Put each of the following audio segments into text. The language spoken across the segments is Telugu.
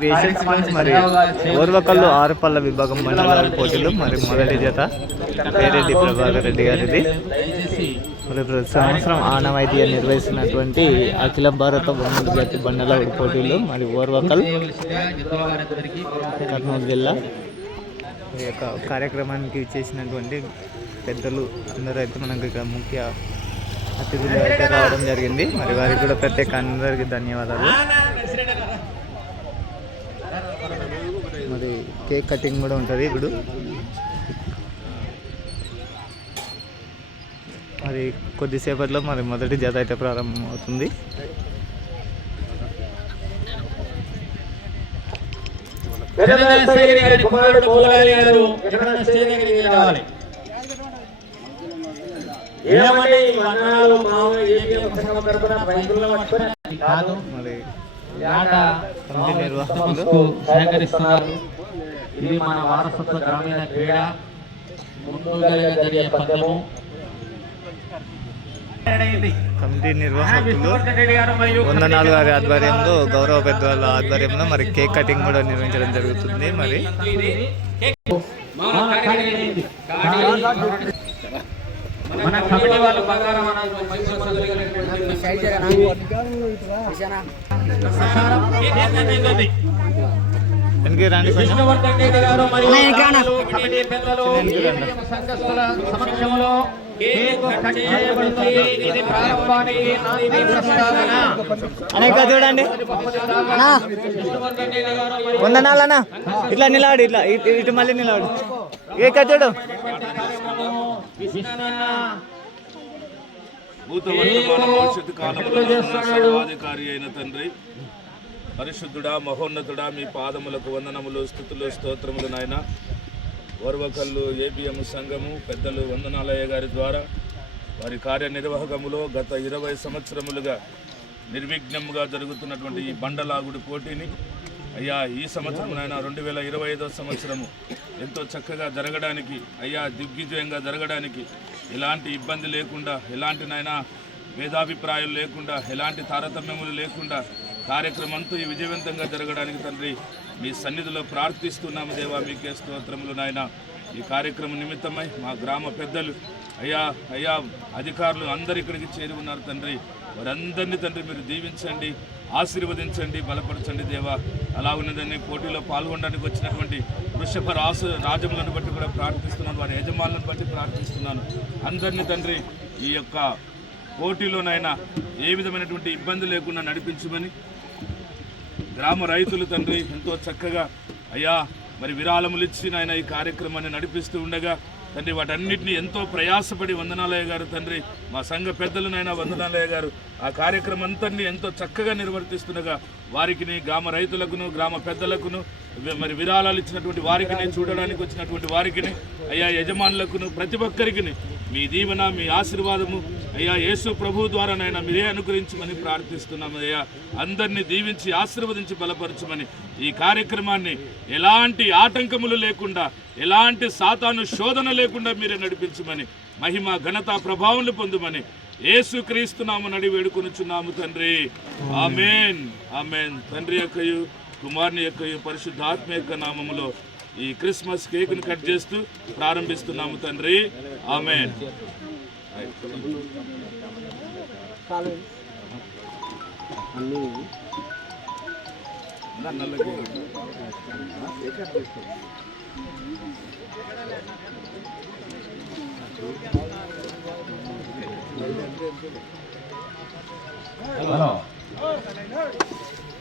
క్రియేషన్స్ ఫ్రెండ్స్ మరి ఓర్వకల్లు ఆరు పళ్ళ విభాగం మండలాల పోటీలు మరి మొదటి జత. పేరెడ్డి ప్రభాకర్ రెడ్డి గారిది. మరి ప్రతి సంవత్సరం ఆనవాయితీగా నిర్వహిస్తున్నటువంటి అఖిల భారత బొమ్మల జాతి బండల పోటీలు మరి ఓర్వకల్ కర్నూలు జిల్లా. ఈ యొక్క కార్యక్రమానికి చేసినటువంటి పెద్దలు అందరూ అయితే మనకి ఇక్కడ ముఖ్య అతిథులు అయితే రావడం జరిగింది. మరి వారికి కూడా ప్రత్యేక అందరికీ ధన్యవాదాలు. మరి కేక్ కటింగ్ కూడా ఉంటుంది ఇప్పుడు. మరి కొద్దిసేపట్లో మరి మొదటి జత అయితే ప్రారంభం అవుతుంది మరి సహకరిస్తున్నారు. ఇది మన వారసత్వ గ్రామీణ క్రీడ. ముందుగా జరిగే పద్యము. కమిటీ నిర్వాహకులు వందనాలు గారి ఆధ్వర్యంలో గౌరవ పెద్దవాళ్ళ ఆధ్వర్యంలో మరి కేక్ కటింగ్ కూడా నిర్వహించడం జరుగుతుంది మరి. మన కమిటీ వాళ్ళు బంగారం విష్ణువర్ధన్ రెడ్డి గారు మరియు కమిటీ పెద్దలు సంఘస్థుల సమక్షంలో అనేక చూడండి. వందనాలన్నా ఇట్లా నిలబడి ఇట్లా. ఇటు ఇటు మళ్ళీ నిలబడి. ఏ చూడు? భవిష్యత్తు కాలంలో సర్వాధికారి అయిన తండ్రి పరిశుద్ధుడా మహోన్నతుడా మీ పాదములకు వందనములు స్థుతులు స్తోత్రములు నాయన. వర్వకల్లు ఏబిఎం సంఘము పెద్దలు వందనాలయ్య గారి ద్వారా వారి కార్యనిర్వాహకములో గత ఇరవై సంవత్సరములుగా నిర్విఘ్నముగా జరుగుతున్నటువంటి ఈ బండలాగుడి పోటీని అయ్యా ఈ సంవత్సరం నాయన రెండు వేల ఇరవై ఐదో సంవత్సరము ఎంతో చక్కగా జరగడానికి అయ్యా దిగ్విజయంగా జరగడానికి ఎలాంటి ఇబ్బంది లేకుండా ఎలాంటి నాయన భేదాభిప్రాయాలు లేకుండా ఎలాంటి తారతమ్యములు లేకుండా కార్యక్రమంతో ఈ విజయవంతంగా జరగడానికి తండ్రి మీ సన్నిధిలో ప్రార్థిస్తున్నాము దేవా మీకే స్తోత్రములు నాయన. ఈ కార్యక్రమం నిమిత్తమై మా గ్రామ పెద్దలు అయ్యా అయ్యా అధికారులు అందరు ఇక్కడికి చేరి ఉన్నారు తండ్రి. వారందరినీ తండ్రి మీరు దీవించండి. ఆశీర్వదించండి బలపరచండి దేవా. అలా ఉన్నదని పోటీలో పాల్గొనడానికి వచ్చినటువంటి వృషభ రాసు రాజములను బట్టి కూడా ప్రార్థిస్తున్నాను. వారి యజమానులను బట్టి ప్రార్థిస్తున్నాను. అందరినీ తండ్రి ఈ యొక్క పోటీలోనైనా ఏ విధమైనటువంటి ఇబ్బంది లేకుండా నడిపించమని గ్రామ రైతులు తండ్రి ఎంతో చక్కగా అయ్యా మరి విరాళములు ఇచ్చి నాయన ఈ కార్యక్రమాన్ని నడిపిస్తూ ఉండగా తండ్రి వాటన్నిటిని ఎంతో ప్రయాసపడి వందనాలయ్య గారు తండ్రి మా సంఘ పెద్దలనైనా వందనాలయ్య గారు. ఆ కార్యక్రమం అంతటిని ఎంతో చక్కగా నిర్వర్తిస్తుండగా వారికి గ్రామ రైతులకును గ్రామ పెద్దలకును మరి విరాళాలు ఇచ్చినటువంటి వారికి చూడడానికి వచ్చినటువంటి వారికి అయ్యా యజమానులకును ప్రతి ఒక్కరికి మీ దీవెన మీ ఆశీర్వాదము అయ్యా యేసు ప్రభు ద్వారా నైనా మీరే అనుగ్రహించమని ప్రార్థిస్తున్నాము అయ్యా. అందరినీ దీవించి ఆశీర్వదించి బలపరచమని ఈ కార్యక్రమాన్ని ఎలాంటి ఆటంకములు లేకుండా ఎలాంటి సాతాను శోధన లేకుండా మీరే నడిపించమని మహిమ ఘనత ప్రభావం పొందుమని ఏసు క్రీస్తున్నాము నడి వేడుకొనుచున్నాము తండ్రి. ఆమెన్. ఆమెన్. తండ్రి యొక్కయు కుమారుని యొక్కయు పరిశుద్ధాత్మ యొక్క నామములో ఈ క్రిస్మస్ కేకును కట్ చేస్తూ ప్రారంభిస్తున్నాము తండ్రి. ఆమెన్.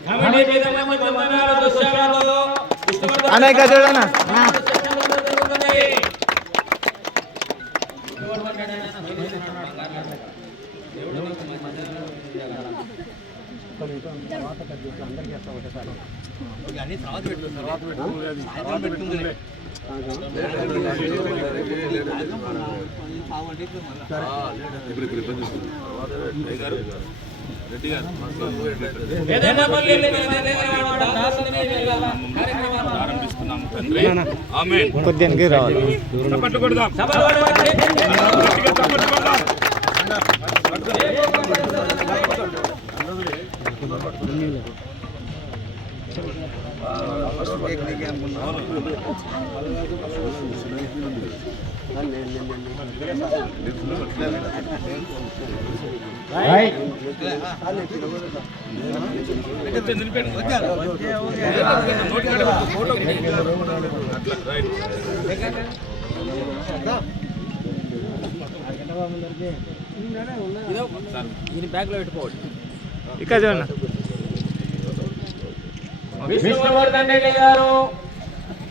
కమిటీ పెద్దల వందనాలు ఇప్పుడు ఇప్పుడు ఇబ్బంది ప్రారంభిస్తున్నాము తండ్రి. కొద్దిగా రావాలి. రైట్ ఫోటో రైట్ ఇక్కడ చూడండి విష్ణువర్ధన్ రెడ్డి గారు.